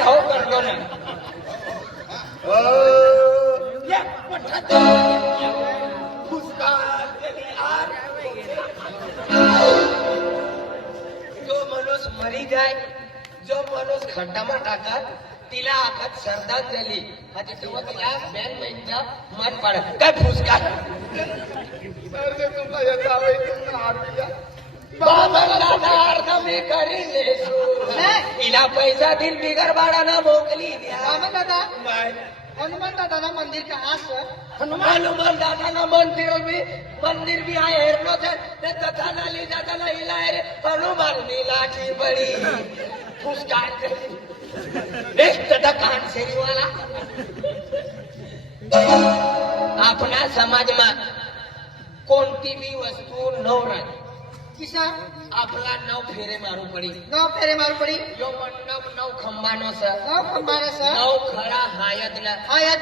हो करतो ना जो माणूस मरी जाय जो माणूस खड्डाમાં टाकत तिला आखात श्रद्धांजली आणि तेव्हा तिला बँक महिन्याचा मत पाडत काय फुसका अर्ध मी करीन तिला पैसा दिल बिगर भाडानं मोकली द्या दादा हनुमान दादा मंदिर का असं हनुमान दादा ना मंदिर भी आहे हेरलो ते तथा नाली दादा ना हिलाय रे हनुमान नी लाठी बड़ी फुसकार एक कान शेरीवाला આપણા સમાજમાં કોणતી બી વસ્તુ નવ રાખ કિસા આપણા નવ ફેરે મારું પડી નવ ફેરે મારું પડી જો મંડપ નવ ખંભાનો છે નવ ખંભાનો છે નવ ખડા હાયત ના હાયત